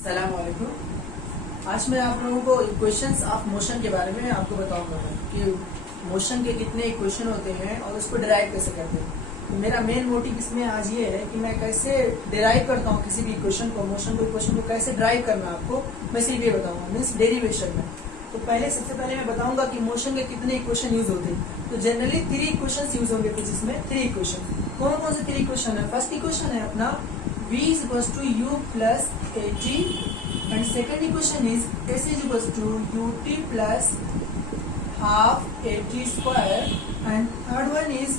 अस्सलाम वालेकुम। आज मैं आप लोगों को इक्वेशंस ऑफ मोशन के बारे में आपको बताऊंगा कि मोशन के कितने इक्वेशन होते हैं और उसको डिराइव कैसे करते हैं। तो मेरा मेन मोटिव इसमें आज ये है कि मैं कैसे डिराइव करता हूँ किसी भी इक्वेशन को, मोशन को, इक्वेशन को कैसे ड्राइव करना है आपको मैं सिर्फ ये बताऊंगा, मीन्स डेरिवेशन में। तो सबसे पहले मैं बताऊंगा कि मोशन के कितने इक्वेशन यूज होते हैं। तो जनरली 3 इक्वेशन यूज होंगे फिजिक्स में। 3 इक्वेशन कौन कौन से 3 इक्वेशन है? फर्स्ट इक्वेशन है अपना v is equals to u plus at, and second equation is s is equals to ut plus half at square, and third one is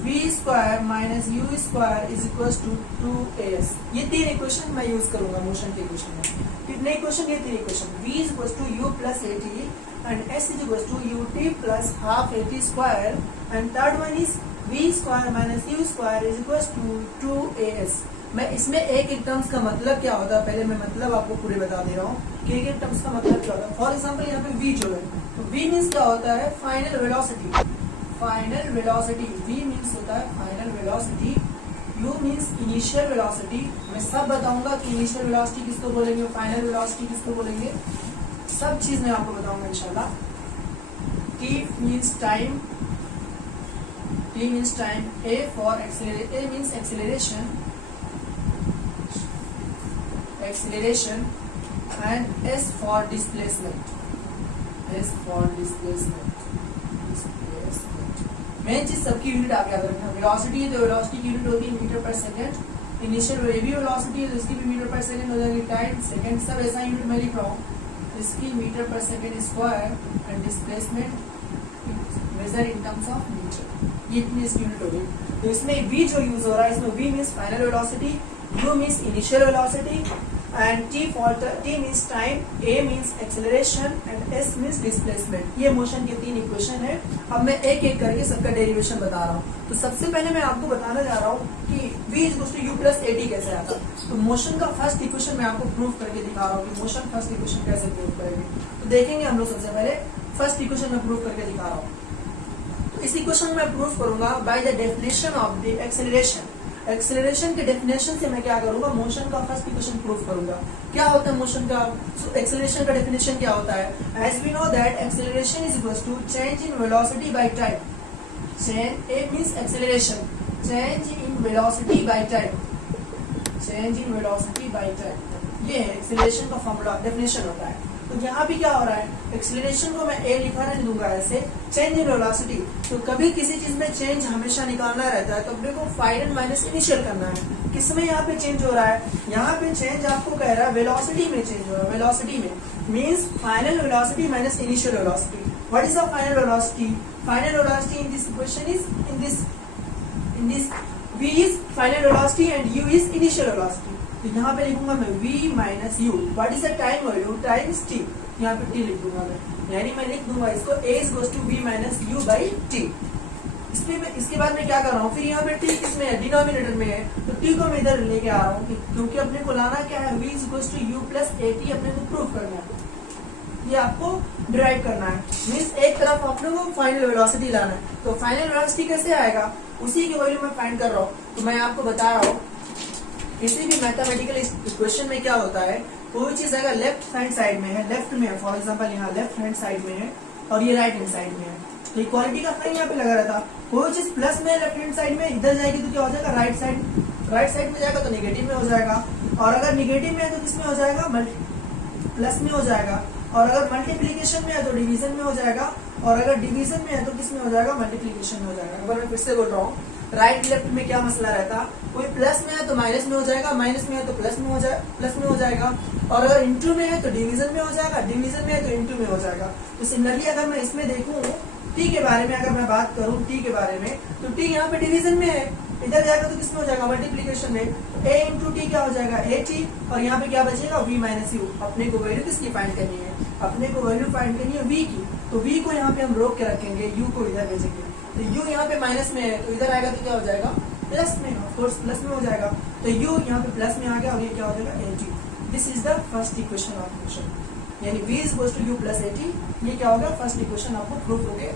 v square minus u square is equals to 2as। ये 3 equation मैं use करूंगा motion के equation में। कितने equation? ये 3 equation. v is equals to u plus at and s is equals to ut plus half at square, and third one is v square minus u square is equals to 2as। मैं इसमें एक terms का मतलब क्या होता है, पहले मैं मतलब आपको पूरे बता दे रहा हूँ कि एक टर्म्स का मतलब क्या होता है। फॉर एग्जांपल यहाँ पे v जो है, तो v मीन्स क्या होता है? Final velocity. Final velocity v means होता है final velocity. u means initial velocity. मैं सब बताऊंगा कि इनिशियल वेलोसिटी किसको बोलेंगे, फाइनल वेलोसिटी किसको बोलेंगे, सब चीज मैं आपको बताऊंगा इंशाल्लाह। t means time, t means time, a for acceleration, a means acceleration, acceleration, and s for displacement, s for displacement। Main चीज सबकी यूनिट आप याद रखना। वेलोसिटी है तो वेलोसिटी की यूनिट होगी metre per second. Initial velocity है तो इसकी भी मीटर पर सेकंड हो जाएगी। टाइम, सेकंड, सब ऐसा यूनिट मैं लिख रहा हूँ। इसकी metre per second square, and displacement measure in terms of metre, ये इतनी इसकी यूनिट होगी। तो इसमें v जो यूज हो रहा है, इसमें v means final velocity, u means initial velocity, and t means time, a means acceleration, and s means displacement। ये मोशन के 3 इक्वेशन है। अब मैं एक एक करके सबका डेरिवेशन बता रहा हूँ। तो सबसे पहले मैं आपको बताने जा रहा हूँ कि v is equals to u plus at कैसे आता है। तो मोशन का फर्स्ट इक्वेशन मैं आपको प्रूव करके दिखा रहा हूँ कि मोशन फर्स्ट इक्वेशन कैसे प्रूव करेंगे। तो देखेंगे हम लोग सबसे पहले फर्स्ट इक्वेशन में प्रूव करके दिखा रहा हूँ। तो इस इक्वेशन में प्रूव करूंगा by the definition of the acceleration. Acceleration के डेफिनेशन से मैं क्या करूंगा, मोशन का फर्स्ट इक्वेशन प्रूव करूंगा। क्या होता है मोशन का, एक्सेलरेशन का डेफिनेशन क्या होता है? As we know that acceleration is equals to change in velocity by time. Change, a means acceleration, change in velocity by time, change in velocity by time. ये है एक्सेलरेशन का formula, definition होता है। तो यहाँ भी क्या हो रहा है, एक्सेलरेशन को मैं ए लिखा नहीं दूंगा ऐसे, चेंज इन वेलोसिटी। तो कभी किसी चीज में चेंज हमेशा निकालना रहता है, तो अपने को फाइनल माइनस इनिशियल करना है। किसमें यहाँ पे चेंज हो रहा है? यहाँ पे चेंज आपको कह रहा है वेलोसिटी में चेंज हो रहा है। वेलोसिटी में means final velocity minus initial velocity. What is the final velocity? Final velocity in this equation is in this v is final velocity and u is initial velocity। तो यहाँ पे लिखूंगा मैं v minus u। What is the time value? Time is t। यहाँ पे t लिख दूंगा मैं, यानी मैं लिख दूंगा इसको a is equals to v minus u by t। इसके बाद मैं क्या कर रहा हूँ, फिर यहाँ पे t किसमें है? डिनोमिनेटर में है। तो t को मैं इधर लेके आ रहा हूँ क्योंकि अपने को लाना क्या है, v is equals to u plus at अपने को प्रूव करना है, ये आपको डिराइव करना है। मीन्स एक तरफ अपने को फाइनल वेलोसिटी लाना है। तो फाइनल वेलोसिटी कैसे आएगा, उसी की वैल्यू मैं फाइंड कर रहा हूँ। तो मैं आपको बता रहा हूँ किसी भी मैथमेटिकल इक्वेशन में क्या होता है, कोई चीज अगर लेफ्ट हैंड साइड में है, लेफ्ट में है, फॉर एग्जांपल यहाँ लेफ्ट हैंड साइड में है और ये राइट हैंड साइड में है, तो इक्वालिटी का साइन यहाँ पे लगा रहता। कोई चीज प्लस में लेफ्ट हैंड साइड में इधर जाएगी तो क्या हो जाएगा, राइट साइड में जाएगा तो निगेटिव में हो जाएगा, और अगर निगेटिव में है तो किसमें हो जाएगा, प्लस में हो जाएगा, और अगर मल्टीप्लीकेशन में है तो डिवीजन में हो जाएगा, और अगर डिवीजन में है तो किसमें हो जाएगा, मल्टीप्लीकेशन में हो जाएगा। अगर मैं फिर से बोल रहा हूँ, राइट लेफ्ट में क्या मसला रहता, कोई प्लस में है तो माइनस में हो जाएगा, माइनस में है तो प्लस में हो जाएगा, और अगर इंटू में है तो डिवीजन में हो जाएगा, डिवीजन में है तो इंटू में हो जाएगा। तो सिमिलरली अगर मैं इसमें देखूं टी के बारे में, अगर मैं बात करूं टी के बारे में, तो टी यहाँ पे डिवीजन में है, इधर जाएगा तो किसमें हो जाएगा, मल्टीप्लीकेशन में। तो a इंटू टी क्या हो जाएगा, ए टी, और यहाँ पे क्या बचेगा, v माइनस यू। अपने को वैल्यू किसकी फाइंड करनी है, अपने को वैल्यू फाइंड करनी है v की। तो v को यहाँ पे हम रोक के रखेंगे, u को इधर भेजेंगे। तो u यहाँ पे माइनस में है तो इधर आएगा तो क्या हो जाएगा, प्लस में, ऑफकोर्स प्लस में हो जाएगा। तो u यहाँ पे प्लस में आ गया और ये क्या हो जाएगा, a t. This is the first equation of motion, यानी v is equals to u plus a t. ये क्या होगा, फर्स्ट इक्वेशन आपको प्रूफ होके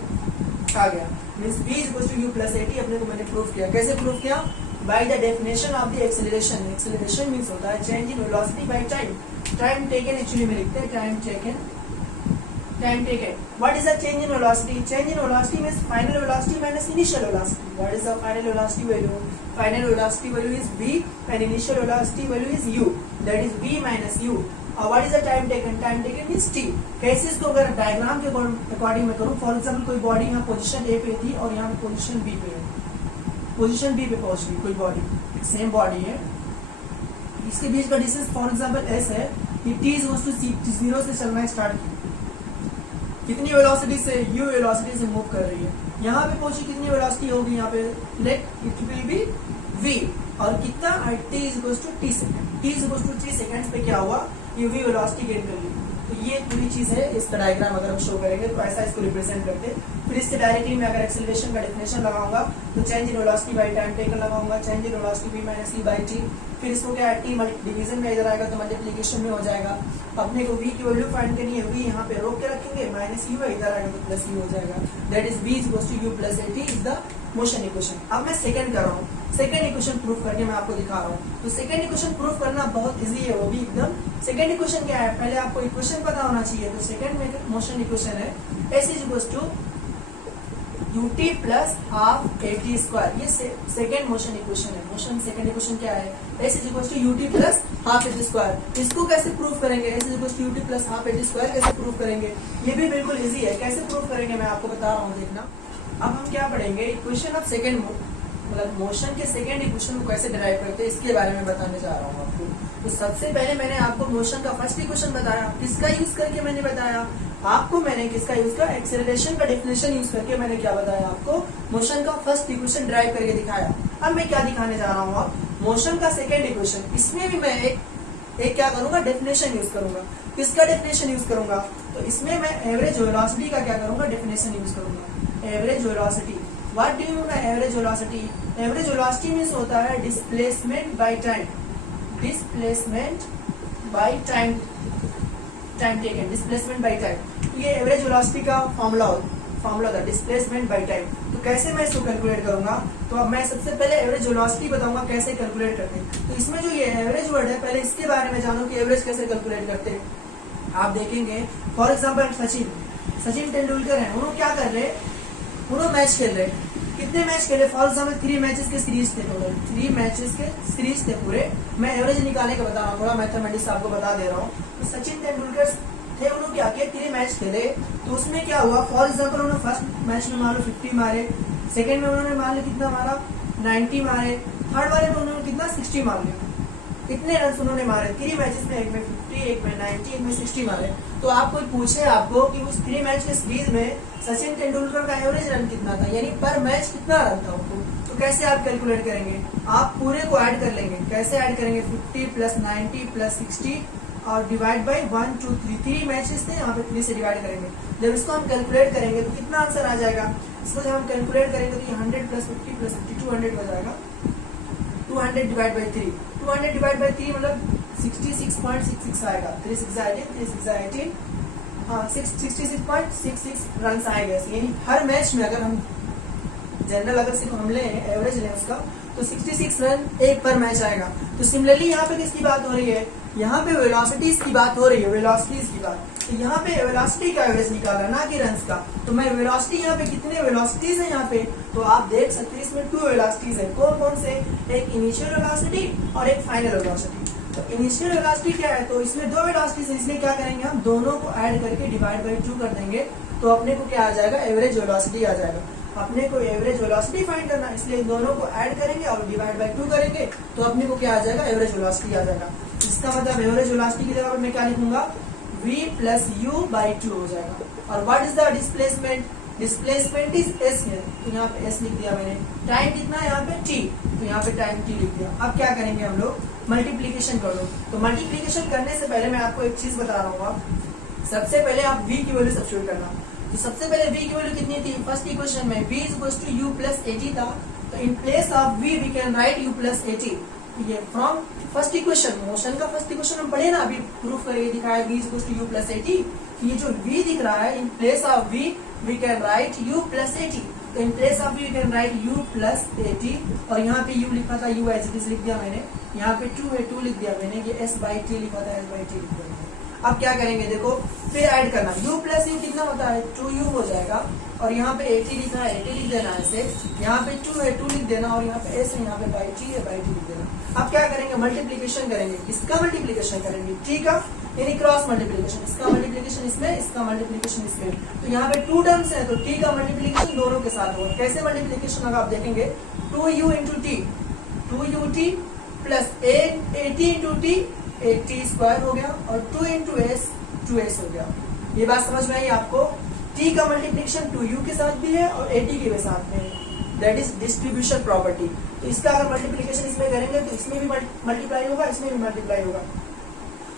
आ गया। Means v is equals to u plus a t अपने को मैंने प्रूफ किया। कैसे प्रूफ किया, by the definition of the acceleration. Acceleration means होता है change in velocity by time. Time taken actually में लिखते हैं time taken. What is the change in velocity? Change in velocity means final velocity minus initial velocity. What is the final velocity value? Final velocity value is v and initial velocity value is u. That is v minus u. What is the time taken? Time taken means t. कैसे इसको अगर diagram के according में करूँ, for example कोई body यहाँ position A पे थी और यहाँ पे पोजीशन बी पे है, पोजीशन बी पे पहुंच गई कोई बॉडी, सेम बॉडी है, इसके बीच का डिस्टेंस फॉर एग्जाम्पल एस है, ये टी इज टू सी, 0 से चलना स्टार्ट किया, कितनी वेलोसिटी से, u वेलोसिटी से मूव कर रही है, यहाँ पे पहुंची कितनी वेलोसिटी होगी, यहाँ पे let it will be v और कितना t is to t second, t is to 3 seconds पे क्या हुआ, ये v वेलोसिटी गेन कर ली। तो ये पूरी चीज है, इसका डायग्राम अगर हम शो करेंगे तो ऐसा इसको रिप्रेजेंट करते। फिर इससे डायरेक्टली मैं अगर एक्सेलरेशन का डेफिनेशन लगाऊंगा तो change in velocity by time taken लगाऊंगा, change in velocity v minus e by t, फिर इसको क्या है t डिवीजन में इधर आएगा तो मल्टीप्लिकेशन में हो जाएगा। अपने को v की वैल्यू फाइंड करनी है, v यहाँ पे रोक के रखेंगे, माइनस u है, इधर आएगा तो प्लस u हो जाएगा। That is v is to u plus at is the motion equation. अब मैं सेकंड कर रहा हूँ, सेकंड इक्वेशन प्रूफ करके मैं आपको दिखा रहा हूँ। तो सेकंड इक्वेशन प्रूफ करना बहुत इजी है, वो भी एकदम। सेकंड इक्वेशन क्या है, पहले आपको इक्वेशन पता होना चाहिए। तो सेकंड में मोशन इक्वेशन है s is equal to ut plus half at square, ये सेकंड मोशन इक्वेशन है। मोशन सेकंड इक्वेशन क्या है, s is equal to ut plus half at square. इसको कैसे प्रूफ करेंगे, s is equal to ut plus half at square कैसे proof करेंगे, ये भी बिल्कुल इजी है। कैसे प्रूफ करेंगे मैं आपको बता रहा हूँ, देखना। अब हम क्या पढ़ेंगे, इक्वेशन ऑफ सेकंड, मतलब मोशन के सेकंड इक्वेशन को कैसे डिराइव करते हैं, इसके बारे में बताने जा रहा हूँ आपको। तो सबसे पहले मैंने आपको मोशन का फर्स्ट इक्वेशन बताया, किसका यूज करके मैंने बताया आपको, मैंने किसका यूज किया, एक्सेलरेशन का डेफिनेशन यूज करके मैंने क्या बताया आपको, मोशन का फर्स्ट इक्वेशन डिराइव करके दिखाया। अब मैं क्या दिखाने जा रहा हूँ, मोशन का सेकंड इक्वेशन, इसमें भी मैं एक क्या करूंगा, डेफिनेशन यूज करूंगा। किसका डेफिनेशन यूज करूंगा, तो इसमें मैं एवरेज वेलोसिटी का क्या करूंगा, डेफिनेशन यूज करूंगा। Average velocity, what do you mean by average velocity? Average velocity means होता है displacement by time, displacement by time, time taken, displacement by time. ये एवरेज वेलोसिटी का फॉर्मूला होता है, डिस्प्लेसमेंट बाय टाइम। तो कैसे मैं इसको कैलकुलेट करूंगा, तो अब मैं सबसे पहले एवरेज वेलोसिटी बताऊंगा कैसे कैलकुलेट करते हैं। तो इसमें जो ये एवरेज वर्ड है, पहले इसके बारे में जानो कि एवरेज कैसे कैलकुलेट करते हैं। आप देखेंगे फॉर एग्जाम्पल सचिन तेंदुलकर है, उन्होंने क्या कर रहे, उन्होंने मैच खेल रहे, कितने मैच खेले, फॉर एग्जाम्पल 3 मैचेस के सीरीज थे, टोटल 3 मैचेस के सीरीज थे पूरे। मैं एवरेज निकालने का बता रहा हूँ, थोड़ा मैथमेटिक्स आपको बता दे रहा हूँ। तो सचिन तेंदुलकर थे, उन्होंने क्या किया, 3 मैच खेले, तो उसमें क्या हुआ, फॉर एग्जाम्पल उन्होंने फर्स्ट मैच में मान लो 50 मारे, सेकेंड में उन्होंने मान लो कितना मारा, 90 मारे, थर्ड वाले में उन्होंने कितना 60 मार लिया। इतने रन उन्होंने मारे 3 मैचेस में, एक में 50, एक में 90, एक में 60 मारे। तो आप कोई पूछे आपको कि उस 3 मैच के सीरीज में सचिन तेंदुलकर का एवरेज रन कितना था, यानी पर मैच कितना रन था उनको, तो कैसे आप कैलकुलेट करेंगे, आप पूरे को ऐड कर लेंगे। कैसे ऐड करेंगे, 50 प्लस 90 प्लस 60 और डिवाइड बाई 1 2 3 मैचेस थे, यहाँ पे 3 से डिवाइड करेंगे। जब इसको हम कैलकुलेट करेंगे तो कितना आंसर आ जाएगा, इसको जब हम कैलकुलेट करेंगे तो 100 प्लस 50 प्लस 50 200 हो जाएगा। 200 डिवाइड बाई 3, 200 डिवाइड बाई 3 मतलब 66.66 आएगा। 3 6 18, 3 6 18, हाँ 66.66 रन आएगा। यानी हर मैच में अगर हम जनरल अगर सिर्फ हम ले एवरेज लें उसका, तो 66 रन एक पर मैच आएगा। तो सिमिलरली यहाँ पे किसकी बात हो रही है, यहाँ पे वेलोसिटीज की बात हो रही है, वेलोसिटीज की बात। तो यहाँ पे वेलोसिटी का एवरेज निकाला, ना कि रन्स का। तो मैं वेलोसिटी यहाँ पे कितने वेलोसिटीज है यहाँ पे, तो आप देख सकते हैं इसमें 2 वेलोसिटीज है। कौन कौन से, एक इनिशियल वेलोसिटी और एक फाइनल वेलोसिटी। तो इनिशियल वेलोसिटी क्या है, तो इसमें 2 वेलोसिटीज है, इसलिए क्या करेंगे हम दोनों को ऐड करके डिवाइड बाई 2 कर देंगे, तो अपने को क्या आ जाएगा, एवरेज वेलोसिटी आ जाएगा। अपने को एवरेज वेलोसिटी फाइंड करना, इसलिए दोनों को ऐड करेंगे और डिवाइड बाई 2 करेंगे, तो अपने को क्या आ जाएगा, एवरेज वेलोसिटी आ जाएगा। इसका मतलब एवरेज वेलोसिटी की जगह पर मैं क्या लिखूंगा, v प्लस u बाई 2 हो जाएगा। और what is the displacement, displacement is s है, तो यहाँ पे s लिख दिया मैंने। टाइम कितना है यहाँ पे t, तो यहाँ पे टाइम t लिख दिया। अब क्या करेंगे हम लोग, मल्टीप्लीकेशन कर लो। तो मल्टीप्लीकेशन करने से पहले मैं आपको एक चीज बता रहा हूँ, सबसे पहले आप v की वैल्यू सब्स्टिट्यूट करना। तो सबसे पहले v की वैल्यू कितनी थी, फर्स्ट इक्वेशन में v is equal to u plus 80 था, तो in place of v we can write u plus 80। ये फ्रॉम फर्स्ट इक्वेशन, मोशन का फर्स्ट इक्वेशन हम पढ़े ना, अभी प्रूफ करके दिखाया v equals to u plus a t. ये जो v दिख रहा है, in place of v we can write u plus a t. तो in place of v we can write u plus eighty, और यहाँ पे u लिखा था u एज इट इज लिख दिया मैंने, यहाँ पे 2 है 2 लिख दिया मैंने, ये s बाई टी लिखा था s बाई टी लिख दिया मैंने। अब क्या करेंगे देखो, फिर ऐड करना, u प्लस u कितना होता है 2u हो जाएगा, और यहाँ पे 80 लिखा है 80 लिख देना ऐसे, यहाँ पे 2 है 2 लिख देना, और यहाँ पे s है, यहाँ पे बाई टी है बाई टी लिख देना। अब क्या करेंगे, मल्टीप्लीकेशन करेंगे, किसका मल्टीप्लीकेशन करेंगे, t का, यानी क्रॉस मल्टीप्लीकेशन, इसका मल्टीप्लीकेशन इसमें, इसका मल्टीप्लीकेशन इसमें। तो यहाँ पे 2 टर्म्स है, तो t का मल्टीप्लीकेशन दोनों के साथ होगा। कैसे मल्टीप्लीकेशन होगा आप देखेंगे, 2u into T, 2ut plus 80 into T, 80 square हो गया, और 2 इंटू एस 2s हो गया। ये बात समझ में आई आपको, t का मल्टीप्लिकेशन 2u के साथ भी है और 80 के साथ में है, दैट इज डिस्ट्रीब्यूशन प्रॉपर्टी। तो इसका अगर मल्टीप्लिकेशन इसमें करेंगे तो इसमें भी मल्टीप्लाई होगा, इसमें भी मल्टीप्लाई होगा।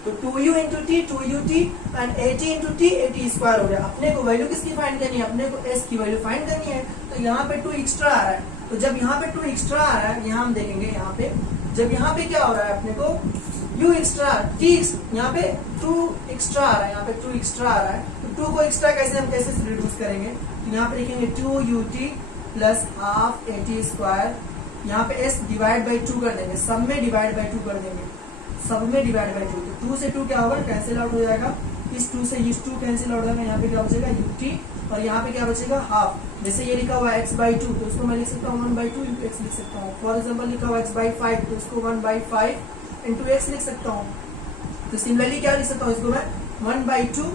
तो 2u into T 2ut and 80 into T 80 square हो गया। अपने को वैल्यू किसकी फाइंड करनी है, अपने को s की वैल्यू फाइंड करनी है। तो यहाँ पे 2 एक्स्ट्रा आ रहा है, तो जब यहाँ पे 2 एक्स्ट्रा आ रहा है, यहाँ हम देखेंगे, यहाँ पे जब यहाँ पे क्या हो रहा है, अपने को u एक्स्ट्रा t, यहाँ पे 2 एक्स्ट्रा आ रहा है, यहाँ पे 2 एक्स्ट्रा आ रहा है, तो 2 को एक्स्ट्रा कैसे हम कैसे रिड्यूस करेंगे, तो यहाँ पे लिखेंगे 2ut प्लस हाफ 80 स्क्वायर, यहाँ पे s डिवाइड बाई 2 कर देंगे, सब में डिवाइड बाई 2 कर देंगे, सब में डिवाइड बाई 2, तो 2 से 2 क्या होगा, कैंसिल आउट हो जाएगा, इस 2 से इस 2 कैंसिल आउट हो जाएगा, यहाँ पे क्या बचेगा ut, और यहाँ पे क्या बचेगा हाफ। जैसे ये लिखा हुआ है x बाई 2, तो उसको मैं लिख सकता हूँ 1 बाई 2 इंटू एक्स लिख सकता हूँ। फॉर एग्जाम्पल लिखा हुआ x बाई 5, तो उसको 1 बाई 5 इंटू एक्स लिख सकता हूँ। तो सिमिलरली क्या लिख सकता हूँ, इसको मैं 1 बाई 2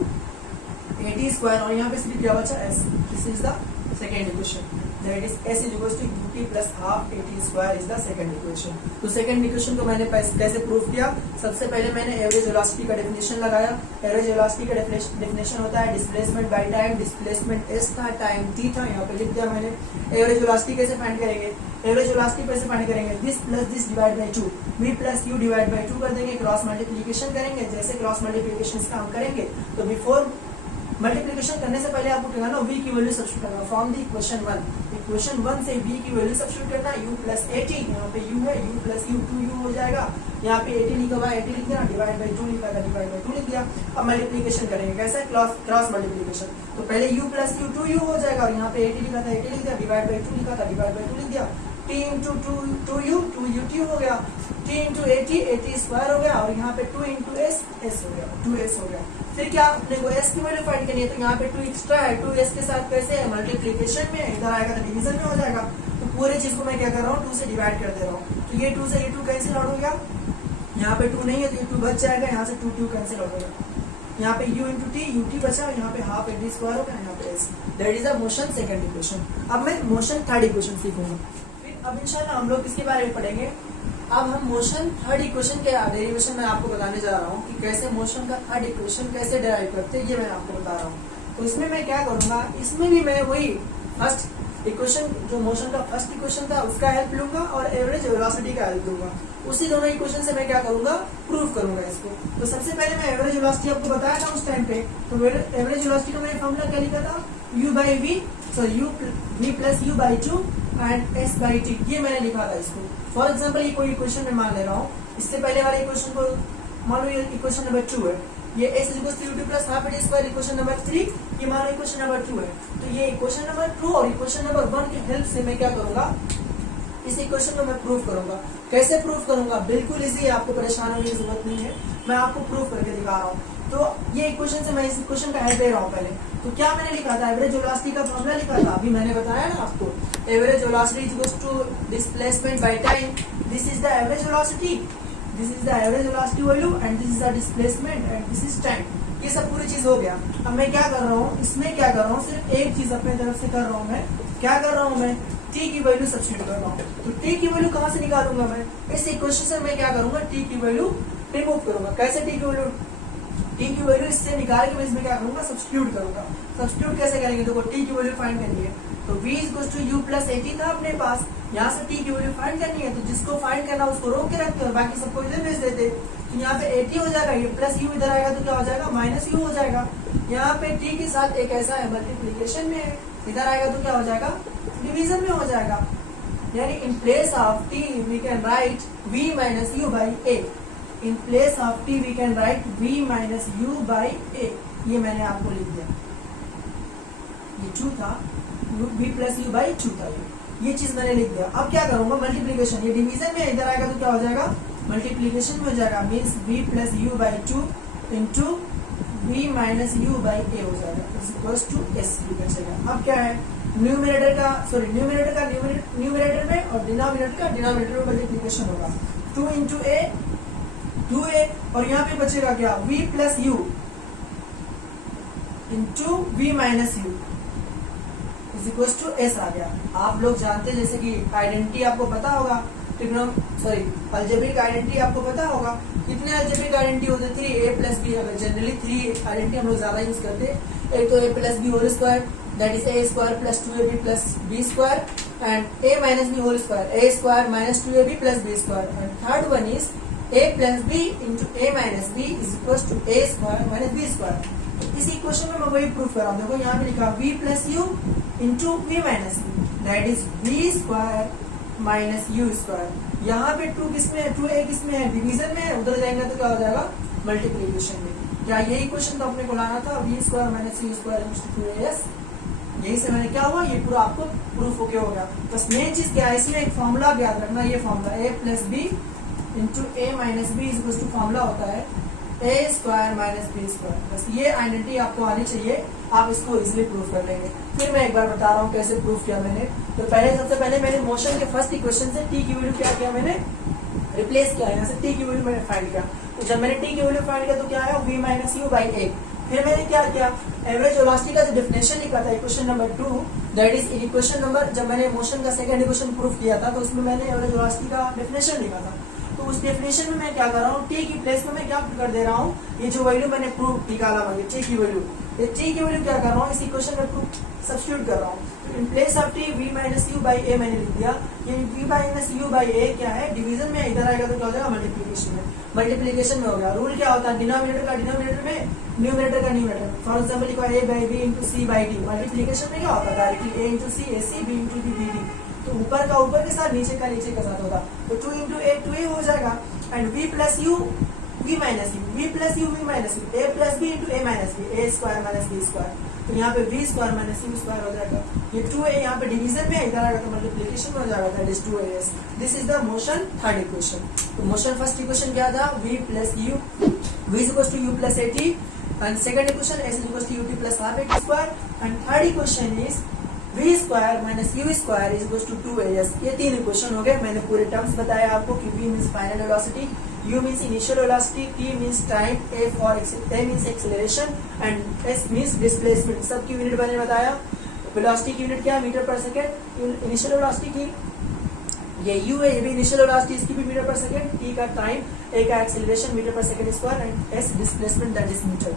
80 स्क्वायर, और यहाँ पे सिर्फ क्या बचा s। This is the second equation, that is s is equals to ut plus half 80 square is the second equation. तो सेकेंड इक्वेशन को मैंने कैसे प्रूव किया, सबसे पहले मैंने एवरेज वेलोसिटी का डेफिनेशन लगाया। एवरेज वेलोसिटी का डेफिनेशन होता है displacement by time, displacement s था, टाइम t था, यहाँ पे लिख दिया मैंने। एवरेज वेलोसिटी कैसे फाइंड करेंगे, एवरेज वेलोसिटी कैसे फाइंड करेंगे, this plus this divide by 2, v plus u divide by 2 कर देंगे, क्रॉस मल्टीप्लीकेशन करेंगे। जैसे क्रॉस मल्टीप्लीकेशन इसका हम करेंगे, तो बिफोर मल्टीप्लिकेशन करने से पहले आपको क्या करना, v की वैल्यू सब्स्टिट्यूट करना फ्रॉम द इक्वेशन 1। इक्वेशन 1 से v की वैल्यू सब्स्टिट्यूट करना, u प्लस 80, यहाँ पे u है, u प्लस u 2u हो जाएगा, यहाँ पे 80 लिखा हुआ है 80 लिख दिया, डिवाइड बाई 2 लिखा था, डिवाइड बाई 2 लिख दिया। अब मल्टीप्लिकेशन करेंगे कैसे, क्रॉस मल्टीप्लिकेशन, तो पहले u प्लस u 2u हो जाएगा, और यहाँ पे 80 लिखा था 80 लिख दिया, डिवाइड बाई 2 लिखा था, डिवाइड बाई 2 लिख दिया, t इंटू 2u 2ut हो गया, t इंटू 80 स्क्वायर हो गया, और यहाँ पे 2 इंटू s हो गया, 2s हो गया। फिर क्या, अपने को s की वैल्यू फाइंड करनी है, तो यहाँ पे 2 एक्स्ट्रा है, 2s के साथ कैसे है, मल्टीप्लिकेशन में, इधर आएगा तो डिवीजन में हो जाएगा। तो पूरे चीज को मैं क्या कर रहा हूँ, 2 से डिवाइड कर दे रहा हूँ, तो ये 2 से ये 2 कैंसिल आउट हो गया, यहाँ पे 2 नहीं है तो ये 2 बच जाएगा, यहाँ से 2 कैंसिल आउट हो गया, यहाँ पे u इंटू टी ut बचा, यहाँ पे हाफ 80 स्क्वायर हो गया, यहाँ पे s, that is a motion second equation. अब मैं मोशन थर्ड इक्वेशन सीखूंगा, फिर अब इंशाल्लाह हम लोग किसके बारे में पढ़ेंगे, अब हम मोशन थर्ड इक्वेशन के डेरिवेशन में आपको बताने जा रहा हूँ कि कैसे मोशन का थर्ड इक्वेशन कैसे डेराइव करते हैं, ये मैं आपको बता रहा हूँ। तो इसमें मैं क्या करूंगा, इसमें भी मैं वही फर्स्ट इक्वेशन जो मोशन का फर्स्ट इक्वेशन था उसका हेल्प लूंगा, और एवरेज वेलोसिटी का हेल्प लूंगा। उसी दोनों इक्वेशन से मैं क्या करूंगा, प्रूव करूंगा इसको। तो सबसे पहले मैं एवरेज वेलोसिटी आपको बताया था उस टाइम पे, तो एवरेज वेलोसिटी का मैंने फॉर्मूला क्या लिखा था, u by V, sorry v plus u by 2 and s by t, ये मैंने लिखा था इसको। फॉर एग्जाम्पल ये कोई इक्वेशन में मान ले रहा हूँ, इससे पहले वाले इक्वेशन को मान लो, ये इक्वेशन नंबर 2 है, ये s is equals to u2 plus half A T square equation number 3, ये मान लो इक्वेशन नंबर 2 है। तो ये इक्वेशन नंबर 2 और इक्वेशन नंबर 1 की हेल्प से मैं क्या करूंगा, इस इक्वेशन को मैं प्रूव करूंगा। कैसे प्रूव करूंगा, बिल्कुल इजी है, आपको परेशान होने की जरूरत नहीं है, मैं आपको प्रूव करके दिखा रहा हूँ। तो ये इक्वेशन से मैं इस इक्वेशन का हेल्प ले रहा हूँ। पहले तो क्या मैंने लिखा था, एवरेज वेलोसिटी का फॉर्मूला लिखा था, अभी मैंने बताया ना आपको, average velocity is equals to displacement by time, this is the average velocity, this is the average velocity value and this is the displacement and this is time. ये सब पूरी चीज हो गया। अब मैं क्या कर रहा हूँ, इसमें क्या कर रहा हूँ, सिर्फ एक चीज अपने तरफ से कर रहा हूँ। मैं क्या कर रहा हूँ, मैं t की वैल्यू सब्स्टिट्यूट कर रहा हूँ। तो t की वैल्यू कहाँ से निकालूंगा, मैं इस इक्वेशन से मैं क्या करूंगा, t की वैल्यू रिमूव करूंगा। कैसे t की वैल्यू इससे निकाल के मैं इसमें क्या करूंगा, सब्स्टिट्यूट करूंगा। सब्स्टिट्यूट कैसे करेंगे, देखो t की वैल्यू फाइंड करनी है, तो v equals to u plus 80 था अपने पास, यहाँ से t की वैल्यू फाइंड करनी है, तो जिसको फाइंड करना उसको रोक के रखते और बाकी सबको इधर भेज देते। तो यहाँ पे 80 हो जाएगा, ये प्लस u इधर आएगा तो क्या हो जाएगा, माइनस u हो जाएगा। यहाँ पे t के साथ एक ऐसा है मल्टीप्लीकेशन में है, इधर आएगा तो क्या हो जाएगा, डिवीजन में हो जाएगा। यानी in place of t we can write v minus u by a. In place of t we can write v minus u by a. ये मैंने आपको लिख दिया, ये 2 था, v प्लस यू बाई 2 था, ये चीज मैंने लिख दिया. अब क्या करूंगा, मल्टीप्लीकेशन, ये डिवीजन में इधर आएगा तो क्या हो जाएगा, मल्टीप्लीकेशन में हो जाएगा, means v plus u by 2 into v minus u by a हो जाएगा, इज इक्वल्स टू एस बचेगा. अब क्या है, न्यूमरेटर का न्यूमरेटर में और डिनोमिनेटर में मल्टीप्लीकेशन होगा. 2 इंटू ए 2a और यहाँ पे बचेगा क्या, v plus u into v minus u is equal to s आ गया. आप लोग जानते हैं जैसे कि आइडेंटिटी आपको पता होगा, अलजेब्रिक आइडेंटिटी आपको पता होगा. कितने अलजेब्रिक आइडेंटिटी होते, 3a प्लस बी. अगर जनरली 3 आइडेंटिटी हम लोग ज्यादा यूज करते हैं, एक तो a plus B whole square that is a square plus 2ab plus b square and a minus B whole square a square minus 2ab plus b square. And third one is a plus b into a minus b is equal to a square minus b square. इस equation में मैं वही proof कर रहा हूँ. देखो यहाँ पे लिखा v plus u into v minus you that is v square minus U square. यहाँ पे 2 किसमें है, 2a किसमें है, डिवीजन में है. उधर जाएंगे तो क्या हो जाएगा, मल्टीप्लीकेशन में. क्या यही क्वेश्चन तो अपने को लाना था, v square minus U square two S. यही से मैंने क्या हुआ, ये पूरा आपको प्रूफ होके हो गया. बस मेन चीज क्या है, इसमें एक फॉर्मूला याद रखना, ये formula a plus B into A minus B is equal to formula होता है a square minus B square. बस ये आइडेंटिटी आपको आनी चाहिए, आप इसको इजिली प्रूफ कर लेंगे. फिर मैं एक बार बता रहा हूँ कैसे प्रूफ किया मैंने. तो सबसे पहले मैंने मोशन के फर्स्ट इक्वेशन से t की वैल्यू क्या किया, मैंने रिप्लेस किया, यहाँ से t की वैल्यू मैंने फाइंड किया. तो जब मैंने t की वैल्यू फाइंड किया तो क्या है, v माइनस यू बाई ए. फिर मैंने क्या किया, एवरेज वेलोसिटी का जो डेफिनेशन लिखा था equation number 2 that is equation number, जब मैंने मोशन का सेकंड इक्वेशन प्रूफ किया था तो उसमें मैंने एवरेज वेलोसिटी का डेफिनेशन लिखा था. तो उस डेफिनेशन में मैं क्या कर रहा हूँ, t की प्लेस में मैं क्या कर दे रहा हूँ, ये जो वैल्यू मैंने प्रूफ निकाला हुआ t की वैल्यू, ये t की वैल्यू क्या कर रहा हूँ, इस इक्वेशन में प्रूफ सब्स्टिट्यूट कर रहा हूँ. In place of t v minus u by a मैंने लिख दिया. ये v minus u by a क्या है, डिवीजन में, इधर आएगा तो क्या हो जाएगा, मल्टीप्लीकेशन में. मल्टीप्लीकेशन में हो गया. रूल क्या होता है, डिनोमिनेटर का डिनोमिनेटर में, न्यूमरेटर का न्यूमरेटर. फॉर एग्जाम्पल लिखा a by B into C by D. Multiplication में क्या होता है, directly a into C A C, b into D B D. तो ऊपर का ऊपर के साथ, नीचे का नीचे के साथ होगा. तो 2 इंटू ए 2a हो जाएगा. And v plus you v minus you, v plus you v minus you, a plus b into a minus b, a square minus b square. तो यहाँ पे v square minus u square हो जाएगा. ये 2a यहाँ पे division में, इधर आएगा तो मल्टीप्लीकेशन में हो जाएगा, that is 2as. This is the motion third equation. तो मोशन फर्स्ट इक्वेशन क्या था, v plus u, v is equal to u plus at. And second equation s is equal to ut plus half at square. And third equation is v square minus u square is equal to 2as. ये 3 equation हो गए. मैंने पूरे terms बताया आपको कि v means final velocity, u means initial velocity, t means time, a means acceleration and s means displacement. सब की यूनिट मैंने बताया. वेलोसिटी की यूनिट क्या है, metre per second. Initial velocity की ये u है, ये भी इनिशियल वेलोसिटी, इसकी भी मीटर पर सेकंड. t का टाइम, a का acceleration metre per second square and s displacement that is metre.